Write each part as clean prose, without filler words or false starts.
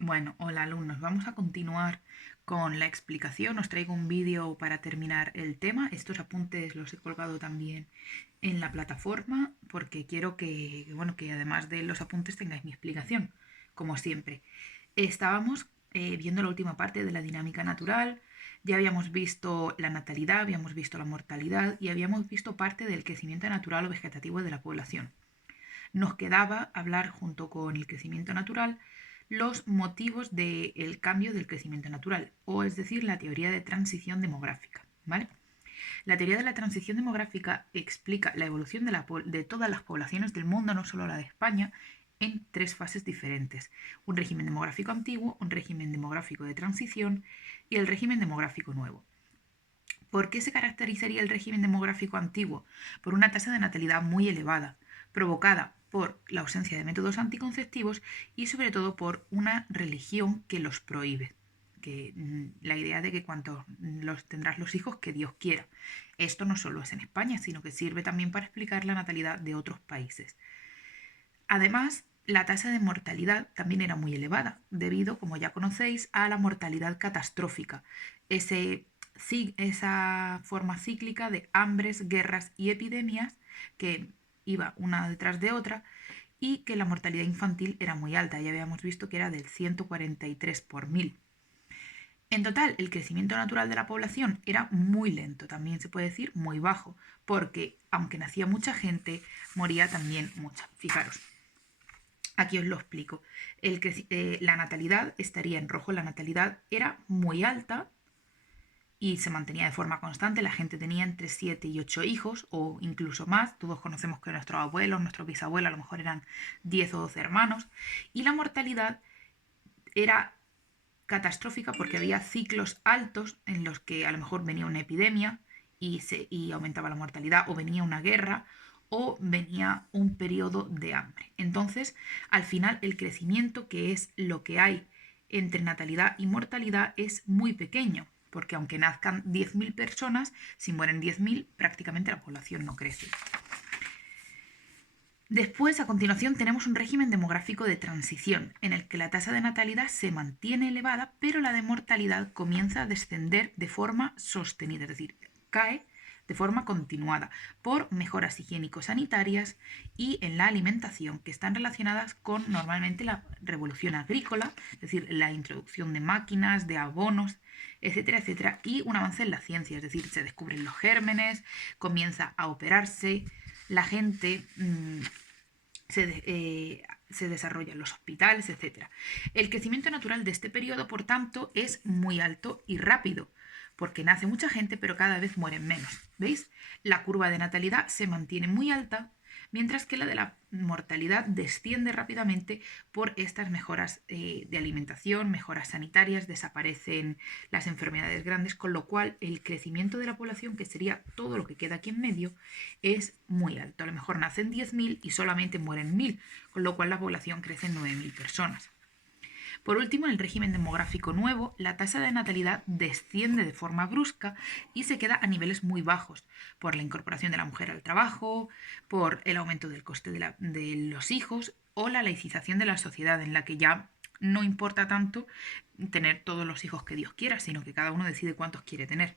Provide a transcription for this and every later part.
Bueno, hola alumnos, vamos a continuar con la explicación. Os traigo un vídeo para terminar el tema. Estos apuntes los he colgado también en la plataforma porque quiero que además de los apuntes tengáis mi explicación, como siempre. Estábamos viendo la última parte de la dinámica natural, ya habíamos visto la natalidad, habíamos visto la mortalidad y habíamos visto parte del crecimiento natural o vegetativo de la población. Nos quedaba hablar junto con el crecimiento natural los motivos del cambio del crecimiento natural, o es decir, la teoría de transición demográfica, ¿vale? La teoría de la transición demográfica explica la evolución de todas las poblaciones del mundo, no solo la de España, en tres fases diferentes. Un régimen demográfico antiguo, un régimen demográfico de transición y el régimen demográfico nuevo. ¿Por qué se caracterizaría el régimen demográfico antiguo? Por una tasa de natalidad muy elevada, provocada por la ausencia de métodos anticonceptivos y sobre todo por una religión que los prohíbe. La idea de que cuanto los tendrás los hijos que Dios quiera. Esto no solo es en España, sino que sirve también para explicar la natalidad de otros países. Además, la tasa de mortalidad también era muy elevada, debido, como ya conocéis, a la mortalidad catastrófica, esa forma cíclica de hambres, guerras y epidemias que iba una detrás de otra y que la mortalidad infantil era muy alta. Ya habíamos visto que era del 143 por mil. En total, el crecimiento natural de la población era muy lento, también se puede decir muy bajo, porque aunque nacía mucha gente, moría también mucha. Fijaros. Aquí os lo explico. La natalidad estaría en rojo. La natalidad era muy alta y se mantenía de forma constante. La gente tenía entre 7 y 8 hijos o incluso más. Todos conocemos que nuestros abuelos, nuestros bisabuelos a lo mejor eran 10 o 12 hermanos. Y la mortalidad era catastrófica porque había ciclos altos en los que a lo mejor venía una epidemia y aumentaba la mortalidad, o venía una guerra, o venía un periodo de hambre. Entonces, al final, el crecimiento, que es lo que hay entre natalidad y mortalidad, es muy pequeño, porque aunque nazcan 10.000 personas, si mueren 10.000, prácticamente la población no crece. Después, a continuación, tenemos un régimen demográfico de transición, en el que la tasa de natalidad se mantiene elevada, pero la de mortalidad comienza a descender de forma sostenida, es decir, cae de forma continuada por mejoras higiénico-sanitarias y en la alimentación, que están relacionadas con normalmente la revolución agrícola, es decir, la introducción de máquinas, de abonos, etcétera, etcétera, y un avance en la ciencia, es decir, se descubren los gérmenes, comienza a operarse, la gente se desarrolla en los hospitales, etcétera. El crecimiento natural de este periodo, por tanto, es muy alto y rápido, porque nace mucha gente, pero cada vez mueren menos. ¿Veis? La curva de natalidad se mantiene muy alta, mientras que la de la mortalidad desciende rápidamente por estas mejoras de alimentación, mejoras sanitarias, desaparecen las enfermedades grandes, con lo cual el crecimiento de la población, que sería todo lo que queda aquí en medio, es muy alto. A lo mejor nacen 10.000 y solamente mueren 1.000, con lo cual la población crece en 9.000 personas. Por último, en el régimen demográfico nuevo, la tasa de natalidad desciende de forma brusca y se queda a niveles muy bajos por la incorporación de la mujer al trabajo, por el aumento del coste de los hijos o la laicización de la sociedad, en la que ya no importa tanto tener todos los hijos que Dios quiera, sino que cada uno decide cuántos quiere tener.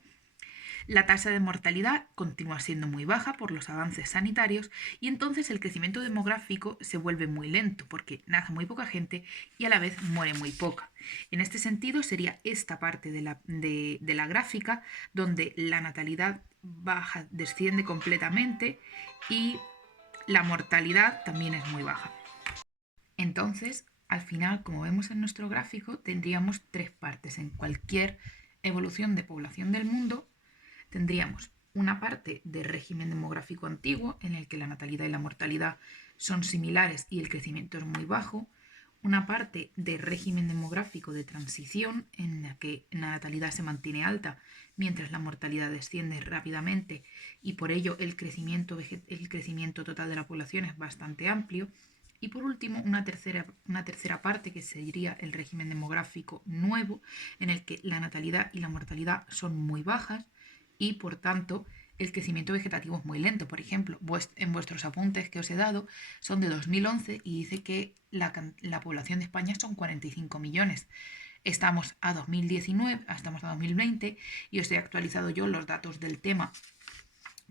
La tasa de mortalidad continúa siendo muy baja por los avances sanitarios y entonces el crecimiento demográfico se vuelve muy lento porque nace muy poca gente y a la vez muere muy poca. En este sentido sería esta parte de la gráfica donde la natalidad baja, desciende completamente y la mortalidad también es muy baja. Entonces, al final, como vemos en nuestro gráfico, tendríamos tres partes. En cualquier evolución de población del mundo tendríamos una parte de régimen demográfico antiguo, en el que la natalidad y la mortalidad son similares y el crecimiento es muy bajo, una parte de régimen demográfico de transición, en la que la natalidad se mantiene alta mientras la mortalidad desciende rápidamente y por ello el crecimiento total de la población es bastante amplio. Y por último, una tercera parte, que sería el régimen demográfico nuevo, en el que la natalidad y la mortalidad son muy bajas y por tanto el crecimiento vegetativo es muy lento. Por ejemplo, en vuestros apuntes que os he dado son de 2011 y dice que la población de España son 45 millones. Estamos a 2019, estamos a 2020 y os he actualizado yo los datos del tema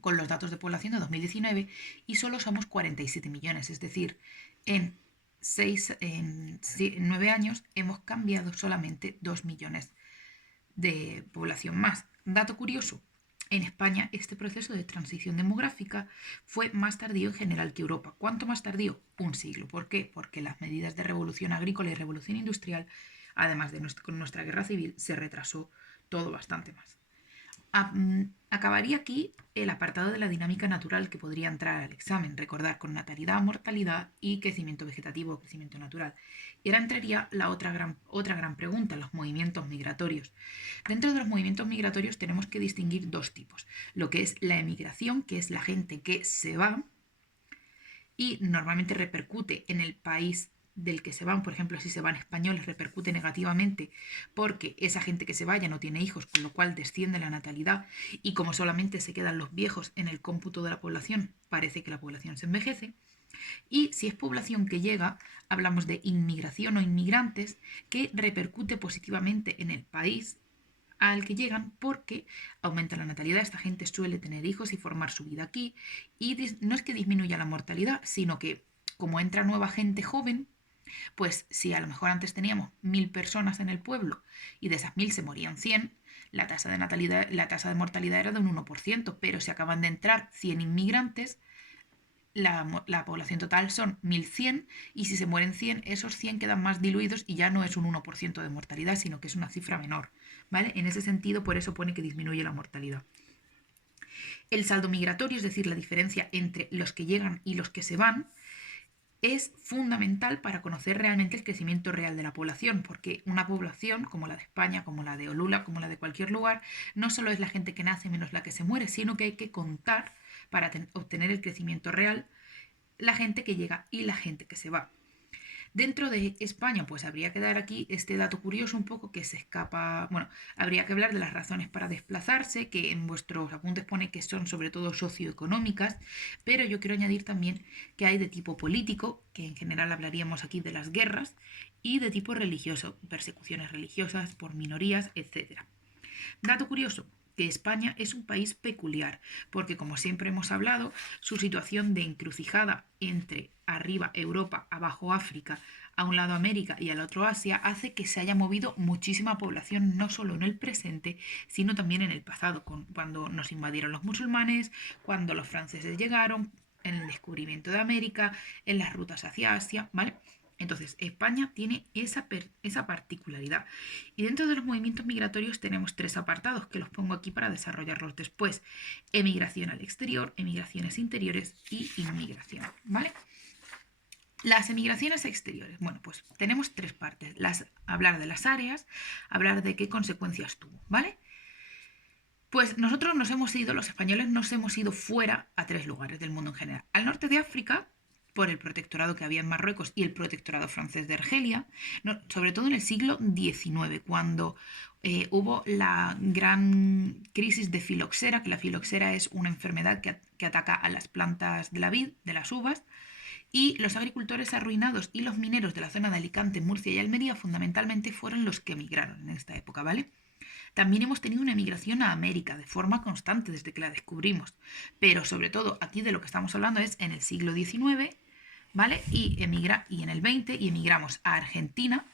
con los datos de población de 2019 y solo somos 47 millones. Es decir, en 9 años hemos cambiado solamente 2 millones de población más. Dato curioso, en España este proceso de transición demográfica fue más tardío en general que Europa. ¿Cuánto más tardío? Un siglo. ¿Por qué? Porque las medidas de revolución agrícola y revolución industrial, además de con nuestra guerra civil, se retrasó todo bastante más. Acabaría aquí el apartado de la dinámica natural que podría entrar al examen, recordar con natalidad, mortalidad y crecimiento vegetativo o crecimiento natural. Y ahora entraría la otra gran pregunta, los movimientos migratorios. Dentro de los movimientos migratorios tenemos que distinguir dos tipos, lo que es la emigración, que es la gente que se va y normalmente repercute en el país del que se van. Por ejemplo, si se van españoles repercute negativamente porque esa gente que se vaya no tiene hijos, con lo cual desciende la natalidad y como solamente se quedan los viejos en el cómputo de la población, parece que la población se envejece. Y si es población que llega, hablamos de inmigración o inmigrantes, que repercute positivamente en el país al que llegan porque aumenta la natalidad, esta gente suele tener hijos y formar su vida aquí y no es que disminuya la mortalidad, sino que como entra nueva gente joven, pues si a lo mejor antes teníamos 1000 personas en el pueblo y de esas 1000 se morían 100, la tasa de natalidad, la tasa de mortalidad era de un 1%, pero si acaban de entrar 100 inmigrantes, la población total son 1100 y si se mueren 100, esos 100 quedan más diluidos y ya no es un 1% de mortalidad, sino que es una cifra menor, ¿vale? En ese sentido, por eso pone que disminuye la mortalidad. El saldo migratorio, es decir, la diferencia entre los que llegan y los que se van, es fundamental para conocer realmente el crecimiento real de la población, porque una población como la de España, como la de Olula, como la de cualquier lugar, no solo es la gente que nace menos la que se muere, sino que hay que contar para obtener el crecimiento real la gente que llega y la gente que se va. Dentro de España, pues habría que dar aquí este dato curioso un poco que se escapa, bueno, habría que hablar de las razones para desplazarse, que en vuestros apuntes pone que son sobre todo socioeconómicas, pero yo quiero añadir también que hay de tipo político, que en general hablaríamos aquí de las guerras, y de tipo religioso, persecuciones religiosas por minorías, etc. Dato curioso, que España es un país peculiar, porque como siempre hemos hablado, su situación de encrucijada entre arriba Europa, abajo África, a un lado América y al otro Asia, hace que se haya movido muchísima población, no solo en el presente, sino también en el pasado, cuando nos invadieron los musulmanes, cuando los franceses llegaron, en el descubrimiento de América, en las rutas hacia Asia, ¿vale? Entonces, España tiene esa particularidad. Y dentro de los movimientos migratorios tenemos 3 apartados que los pongo aquí para desarrollarlos después. Emigración al exterior, emigraciones interiores y inmigración, ¿vale? Las emigraciones exteriores. Bueno, pues tenemos 3 partes. Hablar de las áreas, hablar de qué consecuencias tuvo, ¿vale? Pues nosotros los españoles nos hemos ido fuera a 3 lugares del mundo en general. Al norte de África, por el protectorado que había en Marruecos y el protectorado francés de Argelia, sobre todo en el siglo XIX, cuando hubo la gran crisis de filoxera, que la filoxera es una enfermedad que ataca a las plantas de la vid, de las uvas, y los agricultores arruinados y los mineros de la zona de Alicante, Murcia y Almería fundamentalmente fueron los que emigraron en esta época, ¿vale? También hemos tenido una emigración a América de forma constante desde que la descubrimos, pero sobre todo aquí de lo que estamos hablando es en el siglo XIX, ¿vale? Y en el XX y emigramos a Argentina,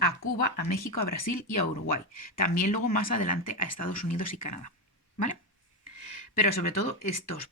a Cuba, a México, a Brasil y a Uruguay. También luego más adelante a Estados Unidos y Canadá, ¿vale? Pero sobre todo estos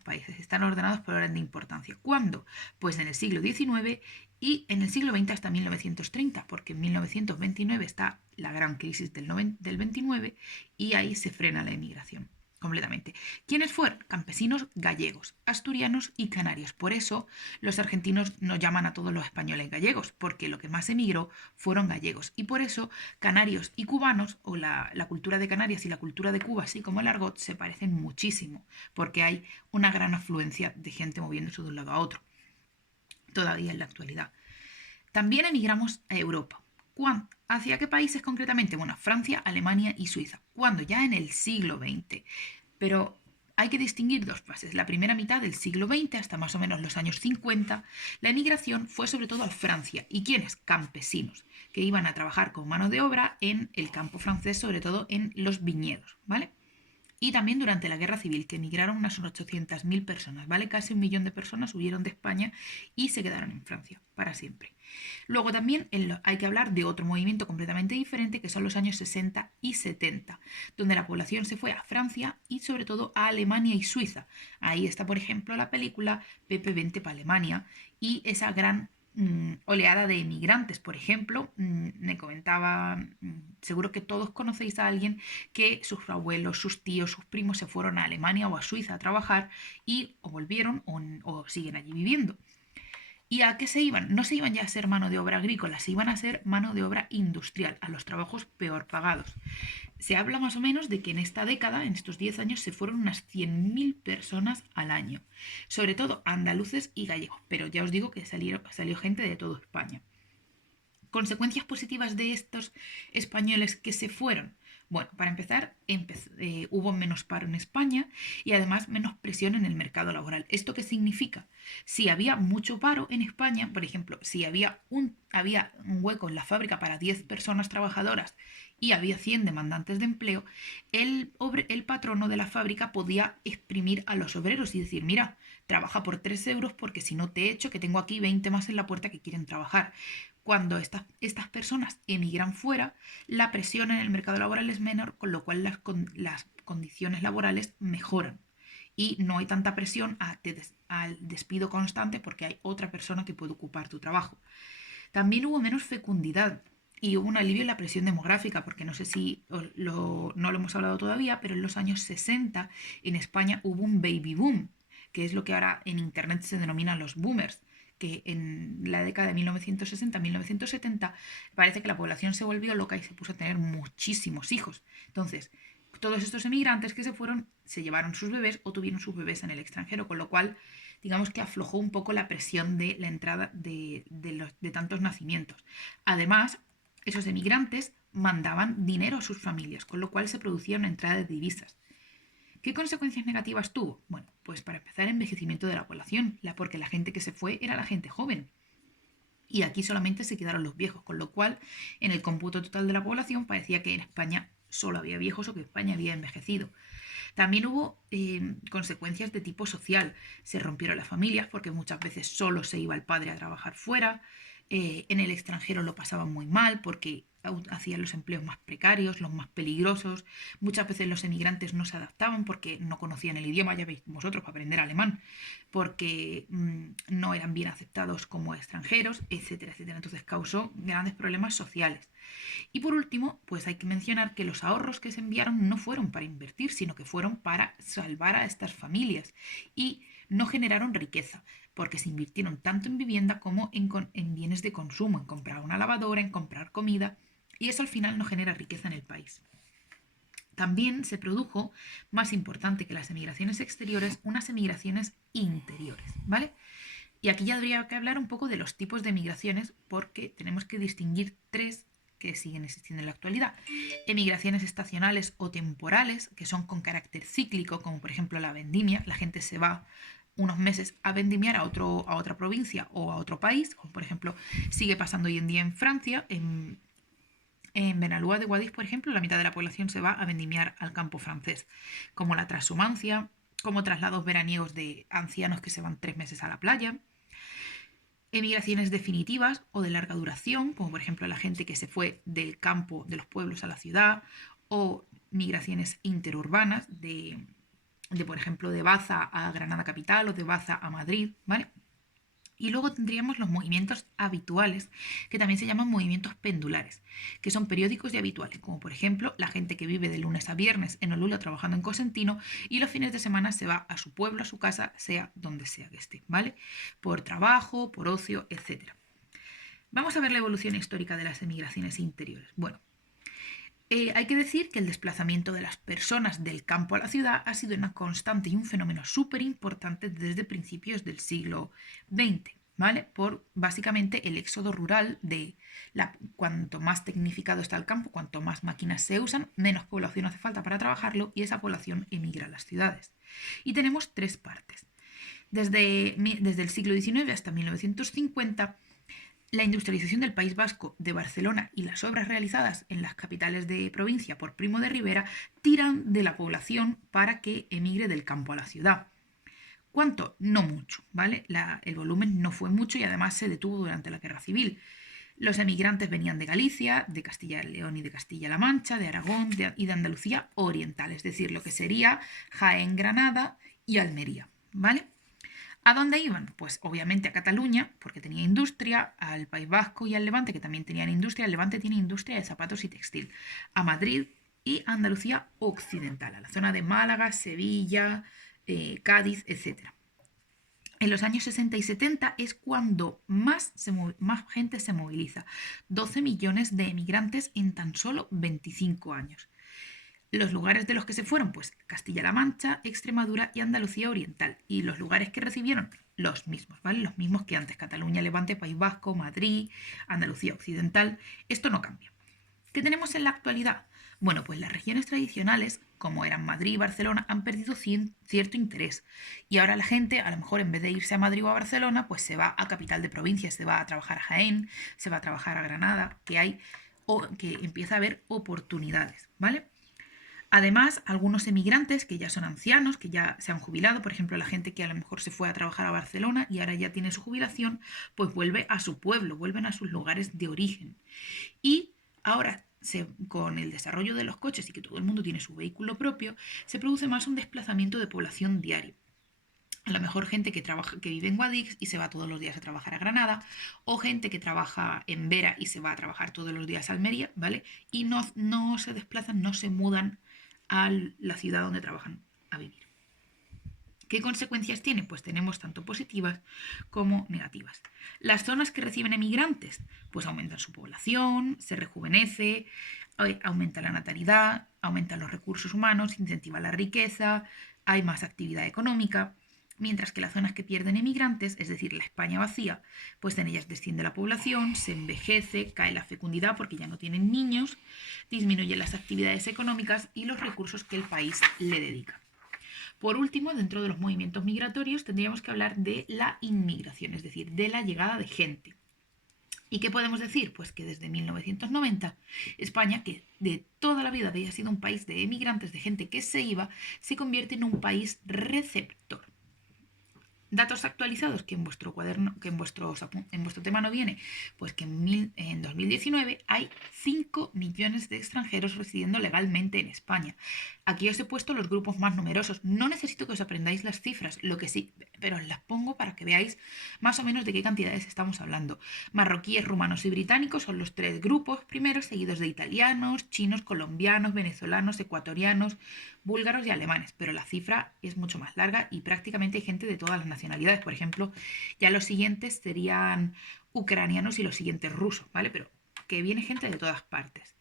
países están ordenados por orden de importancia. ¿Cuándo? Pues en el siglo XIX y en el siglo XX hasta 1930, porque en 1929 está la gran crisis del 29 y ahí se frena la emigración completamente. ¿Quiénes fueron? Campesinos gallegos, asturianos y canarios. Por eso los argentinos nos llaman a todos los españoles gallegos, porque lo que más emigró fueron gallegos. Y por eso canarios y cubanos, o la cultura de Canarias y la cultura de Cuba, así como el argot, se parecen muchísimo, porque hay una gran afluencia de gente moviéndose de un lado a otro, todavía en la actualidad. También emigramos a Europa. ¿Cuándo? ¿Hacia qué países concretamente? Bueno, Francia, Alemania y Suiza. ¿Cuándo? Ya en el siglo XX. Pero hay que distinguir dos fases. La primera mitad del siglo XX, hasta más o menos los años 50, la emigración fue sobre todo a Francia. ¿Y quiénes? Campesinos, que iban a trabajar con mano de obra en el campo francés, sobre todo en los viñedos, ¿vale? Y también durante la Guerra Civil, que emigraron unas 800.000 personas, ¿vale? Casi 1 millón de personas huyeron de España y se quedaron en Francia para siempre. Luego también hay que hablar de otro movimiento completamente diferente, que son los años 60 y 70, donde la población se fue a Francia y sobre todo a Alemania y Suiza. Ahí está, por ejemplo, la película Pepe Vente para Alemania y esa gran oleada de emigrantes. Por ejemplo, me comentaba, seguro que todos conocéis a alguien que sus abuelos, sus tíos, sus primos se fueron a Alemania o a Suiza a trabajar y o volvieron o siguen allí viviendo. ¿Y a qué se iban? No se iban ya a ser mano de obra agrícola, se iban a ser mano de obra industrial, a los trabajos peor pagados. Se habla más o menos de que en esta década, en estos 10 años, se fueron unas 100.000 personas al año, sobre todo andaluces y gallegos, pero ya os digo que salió gente de toda España. Consecuencias positivas de estos españoles que se fueron. Bueno, para empezar, hubo menos paro en España y además menos presión en el mercado laboral. ¿Esto qué significa? Si había mucho paro en España, por ejemplo, si había un hueco en la fábrica para 10 personas trabajadoras y había 100 demandantes de empleo, el patrono de la fábrica podía exprimir a los obreros y decir, mira, trabaja por 3 euros porque si no te echo, que tengo aquí 20 más en la puerta que quieren trabajar. Cuando estas personas emigran fuera, la presión en el mercado laboral es menor, con lo cual las condiciones laborales mejoran. Y no hay tanta presión al despido constante porque hay otra persona que puede ocupar tu trabajo. También hubo menos fecundidad y hubo un alivio en la presión demográfica, porque no sé si no lo hemos hablado todavía, pero en los años 60 en España hubo un baby boom, que es lo que ahora en Internet se denominan los boomers, que en la década de 1960-1970 parece que la población se volvió loca y se puso a tener muchísimos hijos. Entonces, todos estos emigrantes que se fueron se llevaron sus bebés o tuvieron sus bebés en el extranjero, con lo cual digamos que aflojó un poco la presión de la entrada de tantos nacimientos. Además, esos emigrantes mandaban dinero a sus familias, con lo cual se producía una entrada de divisas. ¿Qué consecuencias negativas tuvo? Bueno, pues para empezar, envejecimiento de la población, porque la gente que se fue era la gente joven. Y aquí solamente se quedaron los viejos, con lo cual en el cómputo total de la población parecía que en España solo había viejos o que España había envejecido. También hubo consecuencias de tipo social. Se rompieron las familias porque muchas veces solo se iba el padre a trabajar fuera. En el extranjero lo pasaban muy mal porque hacían los empleos más precarios, los más peligrosos. Muchas veces los emigrantes no se adaptaban porque no conocían el idioma, ya veis vosotros, para aprender alemán, porque no eran bien aceptados como extranjeros, etcétera, etcétera. Entonces causó grandes problemas sociales. Y por último, pues hay que mencionar que los ahorros que se enviaron no fueron para invertir, sino que fueron para salvar a estas familias y no generaron riqueza, porque se invirtieron tanto en vivienda como en bienes de consumo, en comprar una lavadora, en comprar comida, y eso al final no genera riqueza en el país. También se produjo, más importante que las emigraciones exteriores, unas emigraciones interiores, ¿vale? Y aquí ya habría que hablar un poco de los tipos de emigraciones, porque tenemos que distinguir tres que siguen existiendo en la actualidad. Emigraciones estacionales o temporales, que son con carácter cíclico, como por ejemplo la vendimia. La gente se va unos meses a vendimiar a otra provincia o a otro país, como por ejemplo sigue pasando hoy en día en Francia. En Benalúa de Guadix, por ejemplo, la mitad de la población se va a vendimiar al campo francés, como la transhumancia, como traslados veraniegos de ancianos que se van 3 meses a la playa. Emigraciones definitivas o de larga duración, como por ejemplo la gente que se fue del campo, de los pueblos a la ciudad, o migraciones interurbanas por ejemplo, de Baza a Granada capital o de Baza a Madrid, ¿vale? Y luego tendríamos los movimientos habituales, que también se llaman movimientos pendulares, que son periódicos y habituales, como por ejemplo la gente que vive de lunes a viernes en Olula trabajando en Cosentino y los fines de semana se va a su pueblo, a su casa, sea donde sea que esté, ¿vale? Por trabajo, por ocio, etc. Vamos a ver la evolución histórica de las emigraciones interiores. Bueno, hay que decir que el desplazamiento de las personas del campo a la ciudad ha sido una constante y un fenómeno súper importante desde principios del siglo XX. ¿vale? Por básicamente el éxodo rural cuanto más tecnificado está el campo, cuanto más máquinas se usan, menos población hace falta para trabajarlo y esa población emigra a las ciudades. Y tenemos tres partes. Desde el siglo XIX hasta 1950, la industrialización del País Vasco, de Barcelona y las obras realizadas en las capitales de provincia por Primo de Rivera tiran de la población para que emigre del campo a la ciudad. ¿Cuánto? No mucho, ¿vale? El volumen no fue mucho y además se detuvo durante la Guerra Civil. Los emigrantes venían de Galicia, de Castilla y León y de Castilla-La Mancha, de Aragón y de Andalucía oriental, es decir, lo que sería Jaén, Granada y Almería, ¿vale? ¿A dónde iban? Pues obviamente a Cataluña, porque tenía industria, al País Vasco y al Levante, que también tenían industria. El Levante tiene industria de zapatos y textil. A Madrid y a Andalucía occidental, a la zona de Málaga, Sevilla, Cádiz, etc. En los años 60 y 70 es cuando más gente se moviliza. 12 millones de emigrantes en tan solo 25 años. Los lugares de los que se fueron, pues Castilla-La Mancha, Extremadura y Andalucía Oriental. Y los lugares que recibieron, los mismos, ¿vale? Los mismos que antes, Cataluña, Levante, País Vasco, Madrid, Andalucía Occidental. Esto no cambia. ¿Qué tenemos en la actualidad? Bueno, pues las regiones tradicionales, como eran Madrid y Barcelona, han perdido cierto interés. Y ahora la gente, a lo mejor en vez de irse a Madrid o a Barcelona, pues se va a capital de provincia, se va a trabajar a Jaén, se va a trabajar a Granada, que empieza a haber oportunidades, ¿vale? Además, algunos emigrantes que ya son ancianos, que ya se han jubilado, por ejemplo, la gente que a lo mejor se fue a trabajar a Barcelona y ahora ya tiene su jubilación, pues vuelve a su pueblo, vuelven a sus lugares de origen. Y ahora, con el desarrollo de los coches y que todo el mundo tiene su vehículo propio, se produce más un desplazamiento de población diario. A lo mejor gente que vive en Guadix y se va todos los días a trabajar a Granada, o gente que trabaja en Vera y se va a trabajar todos los días a Almería, ¿vale? Y no se desplazan, no se mudan a la ciudad donde trabajan a vivir. ¿Qué consecuencias tiene? Pues tenemos tanto positivas como negativas. Las zonas que reciben emigrantes, pues aumentan su población, se rejuvenece, aumenta la natalidad, aumentan los recursos humanos, incentiva la riqueza, hay más actividad económica, mientras que las zonas que pierden emigrantes, es decir, la España vacía, pues en ellas desciende la población, se envejece, cae la fecundidad porque ya no tienen niños, disminuyen las actividades económicas y los recursos que el país le dedica. Por último, dentro de los movimientos migratorios tendríamos que hablar de la inmigración, es decir, de la llegada de gente. ¿Y qué podemos decir? Pues que desde 1990 España, que de toda la vida había sido un país de emigrantes, de gente que se iba, se convierte en un país receptor. Datos actualizados que en vuestro cuaderno, que en vuestro tema no viene, pues que en 2019 hay 5 millones de extranjeros residiendo legalmente en España. Aquí os he puesto los grupos más numerosos. No necesito que os aprendáis las cifras, lo que sí, pero os las pongo para que veáis más o menos de qué cantidades estamos hablando. Marroquíes, rumanos y británicos son los 3 grupos primeros, seguidos de italianos, chinos, colombianos, venezolanos, ecuatorianos, búlgaros y alemanes, pero la cifra es mucho más larga y prácticamente hay gente de todas las nacionalidades. Por ejemplo, ya los siguientes serían ucranianos y los siguientes rusos, ¿vale? Pero que viene gente de todas partes.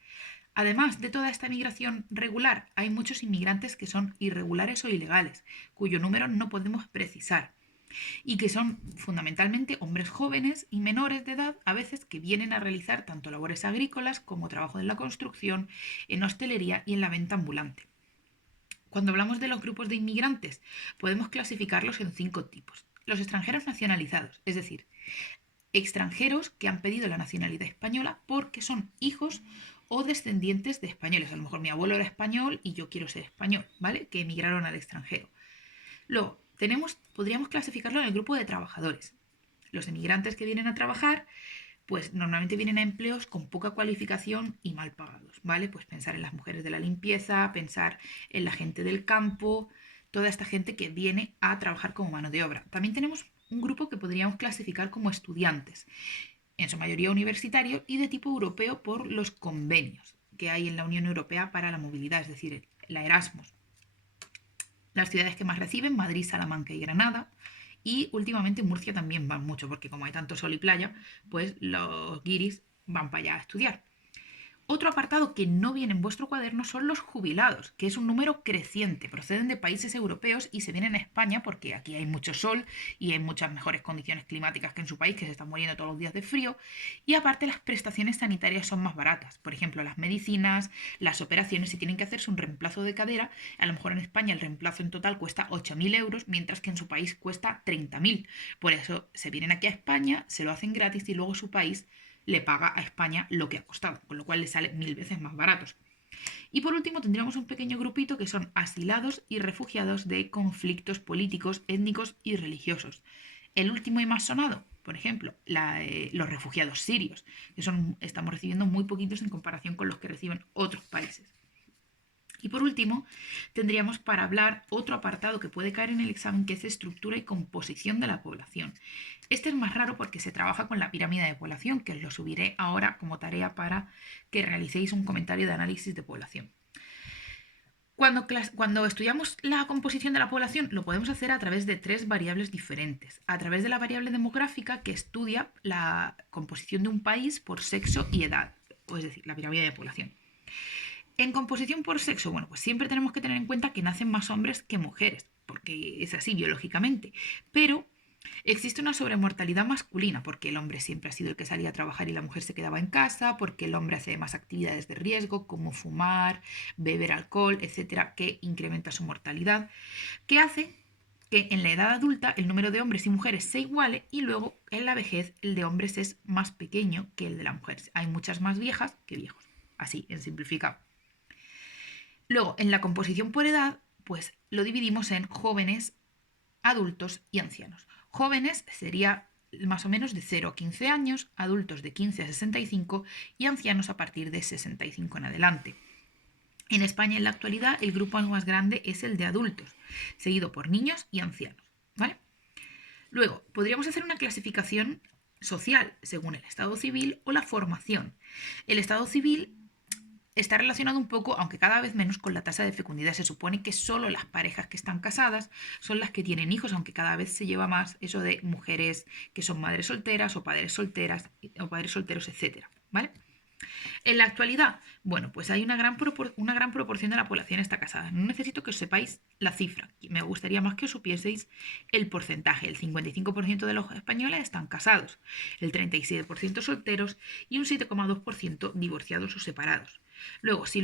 Además de toda esta migración regular, hay muchos inmigrantes que son irregulares o ilegales, cuyo número no podemos precisar, y que son fundamentalmente hombres jóvenes y menores de edad, a veces que vienen a realizar tanto labores agrícolas como trabajo en la construcción, en hostelería y en la venta ambulante. Cuando hablamos de los grupos de inmigrantes, podemos clasificarlos en 5 tipos. Los extranjeros nacionalizados, es decir, extranjeros que han pedido la nacionalidad española porque son hijos o descendientes de españoles. A lo mejor mi abuelo era español y yo quiero ser español, ¿vale? Que emigraron al extranjero. Luego, podríamos clasificarlo en el grupo de trabajadores. Los emigrantes que vienen a trabajar, pues normalmente vienen a empleos con poca cualificación y mal pagados, ¿vale? Pues pensar en las mujeres de la limpieza, pensar en la gente del campo, toda esta gente que viene a trabajar como mano de obra. También tenemos un grupo que podríamos clasificar como estudiantes, en su mayoría universitarios y de tipo europeo por los convenios que hay en la Unión Europea para la movilidad, es decir, la Erasmus. Las ciudades que más reciben, Madrid, Salamanca y Granada. Y últimamente Murcia también van mucho, porque como hay tanto sol y playa, pues los guiris van para allá a estudiar. Otro apartado que no viene en vuestro cuaderno son los jubilados, que es un número creciente. Proceden de países europeos y se vienen a España porque aquí hay mucho sol y hay muchas mejores condiciones climáticas que en su país, que se están muriendo todos los días de frío. Y aparte las prestaciones sanitarias son más baratas. Por ejemplo, las medicinas, las operaciones, si tienen que hacerse un reemplazo de cadera, a lo mejor en España el reemplazo en total cuesta 8.000 euros, mientras que en su país cuesta 30.000. Por eso se vienen aquí a España, se lo hacen gratis y luego su país le paga a España lo que ha costado, con lo cual le sale 1000 veces más baratos. Y por último tendríamos un pequeño grupito que son asilados y refugiados de conflictos políticos, étnicos y religiosos. El último y más sonado, por ejemplo, los refugiados sirios, que estamos recibiendo muy poquitos en comparación con los que reciben otros países. Y por último, tendríamos para hablar otro apartado que puede caer en el examen, que es estructura y composición de la población. Este es más raro porque se trabaja con la pirámide de población, que os lo subiré ahora como tarea para que realicéis un comentario de análisis de población. Cuando estudiamos la composición de la población, lo podemos hacer a través de 3 variables diferentes. A través de la variable demográfica, que estudia la composición de un país por sexo y edad, es decir, la pirámide de población. En composición por sexo, bueno, pues siempre tenemos que tener en cuenta que nacen más hombres que mujeres, porque es así biológicamente, pero existe una sobremortalidad masculina, porque el hombre siempre ha sido el que salía a trabajar y la mujer se quedaba en casa, porque el hombre hace más actividades de riesgo, como fumar, beber alcohol, etcétera, que incrementa su mortalidad, que hace que en la edad adulta el número de hombres y mujeres se iguale y luego en la vejez el de hombres es más pequeño que el de las mujeres. Hay muchas más viejas que viejos, así en simplificado. Luego, en la composición por edad, pues lo dividimos en jóvenes, adultos y ancianos. Jóvenes sería más o menos de 0 a 15 años, adultos de 15 a 65 y ancianos a partir de 65 en adelante. En España en la actualidad el grupo más grande es el de adultos, seguido por niños y ancianos, ¿vale? Luego, podríamos hacer una clasificación social según el estado civil o la formación. El estado civil está relacionado un poco, aunque cada vez menos, con la tasa de fecundidad. Se supone que solo las parejas que están casadas son las que tienen hijos, aunque cada vez se lleva más eso de mujeres que son madres solteras o padres solteros, etcétera, ¿vale? En la actualidad, bueno, pues hay una gran proporción de la población está casada. No necesito que os sepáis la cifra. Me gustaría más que os supieseis el porcentaje. El 55% de los españoles están casados, el 37% solteros y un 7,2% divorciados o separados. Luego, si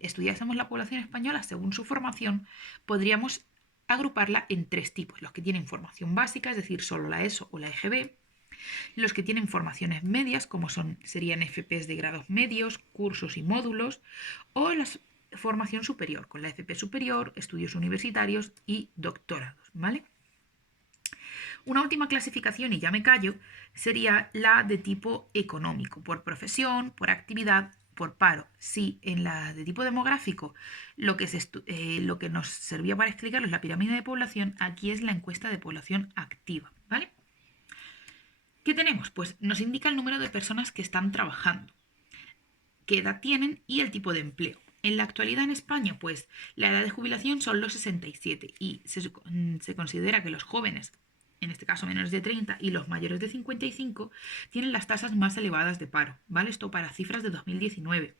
estudiásemos la población española según su formación, podríamos agruparla en 3 tipos. Los que tienen formación básica, es decir, solo la ESO o la EGB, los que tienen formaciones medias, como serían FPs de grados medios, cursos y módulos, o la formación superior, con la FP superior, estudios universitarios y doctorados, ¿vale? Una última clasificación, y ya me callo, sería la de tipo económico, por profesión, por actividad, por paro. Sí, en la de tipo demográfico, lo que nos servía para explicarlo es la pirámide de población, aquí es la encuesta de población activa, ¿vale? ¿Qué tenemos? Pues nos indica el número de personas que están trabajando, qué edad tienen y el tipo de empleo. En la actualidad en España, pues la edad de jubilación son los 67 y se considera que los jóvenes, en este caso menores de 30, y los mayores de 55, tienen las tasas más elevadas de paro, ¿vale? Esto para cifras de 2019.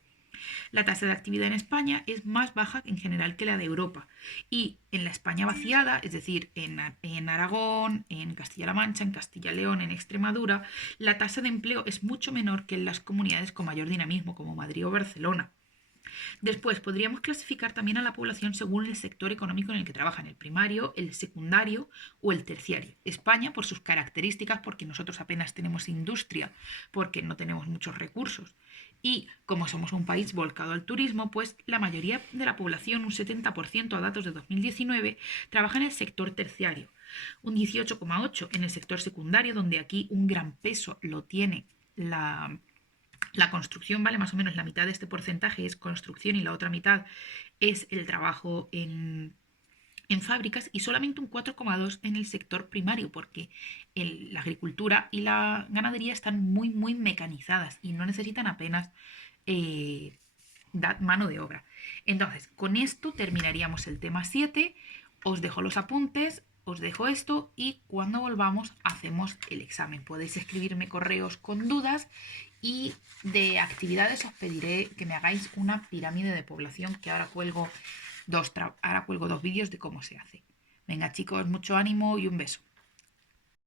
La tasa de actividad en España es más baja en general que la de Europa y en la España vaciada, es decir, en Aragón, en Castilla-La Mancha, en Castilla-León, en Extremadura, la tasa de empleo es mucho menor que en las comunidades con mayor dinamismo como Madrid o Barcelona. Después, podríamos clasificar también a la población según el sector económico en el que trabajan, el primario, el secundario o el terciario. España, por sus características, porque nosotros apenas tenemos industria, porque no tenemos muchos recursos, y como somos un país volcado al turismo, pues la mayoría de la población, un 70% a datos de 2019, trabaja en el sector terciario, un 18,8% en el sector secundario, donde aquí un gran peso lo tiene la construcción, ¿vale? Más o menos la mitad de este porcentaje es construcción y la otra mitad es el trabajo en fábricas, y solamente un 4,2% en el sector primario, porque la agricultura y la ganadería están muy, muy mecanizadas y no necesitan apenas mano de obra. Entonces, con esto terminaríamos el tema 7. Os dejo los apuntes, os dejo esto y cuando volvamos hacemos el examen. Podéis escribirme correos con dudas Y de actividades os pediré que me hagáis una pirámide de población, que ahora cuelgo dos vídeos de cómo se hace. Venga chicos, mucho ánimo y un beso.